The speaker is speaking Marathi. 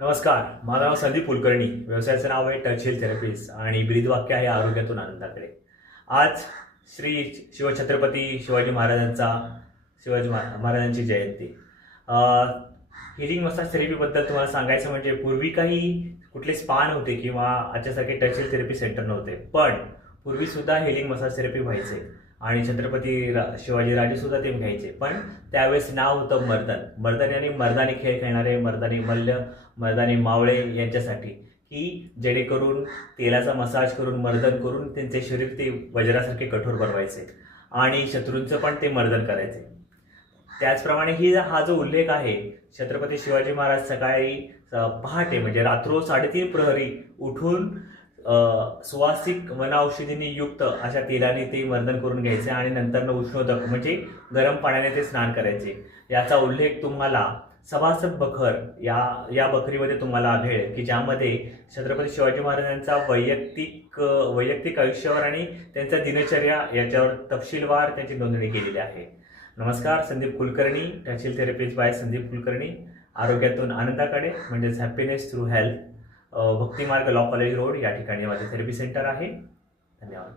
नमस्कार, माझं नाव संदीप कुलकर्णी. व्यवसायाचं नाव आहे टच हिल थेरपीज आणि ब्रीदवाक्य आहे आरोग्यातून आनंदाकडे. आज श्री शिवछत्रपती शिवाजी महाराजांचा महाराजांची जयंती. हिलिंग मसाज थेरपीबद्दल तुम्हाला सांगायचं म्हणजे पूर्वी काही कुठले स्पा नव्हते किंवा आजच्यासारखे टच हिल थेरपी सेंटर नव्हते, पण पूर्वीसुद्धा हिलिंग मसाज थेरपी व्हायचे आणि शिवाजीराजे सुद्धा ते घ्यायचे. पण त्यावेळेस नाव होतं मर्दन आणि मर्दानी खेळ खेळणारे मर्दानी मल्ल, मर्दानी मावळे यांच्यासाठी, की जेणेकरून तेलाचा मसाज करून मर्दन करून त्यांचे शरीर ते वज्रासारखे कठोर बनवायचे आणि शत्रूंचं पण ते मर्दन करायचे. त्याचप्रमाणे हा जो उल्लेख आहे, छत्रपती शिवाजी महाराज सकाळी पहाटे म्हणजे रात्र 3:30 प्रहरी उठून सुवासिक वनौषधींनी युक्त अशा तेलाने ते मर्दन करून घ्यायचे आणि नंतर उष्णोदक म्हणजे गरम पाण्याने ते स्नान करायचे. याचा उल्लेख तुम्हाला सभासद बखर या बखरीमध्ये तुम्हाला आढळेल, की ज्यामध्ये छत्रपती शिवाजी महाराजांचा वैयक्तिक आयुष्यावर आणि त्यांचा दिनचर्या याच्यावर तपशीलवार त्यांची नोंदणी केलेली आहे. नमस्कार, Sandeep Kulkarni, touch heal therapies by Sandeep Kulkarni. आरोग्यातून आनंदाकडे म्हणजेच happiness through health, Bhaktimarg law college road या ठिकाणी माझे थेरपी सेंटर आहे. धन्यवाद.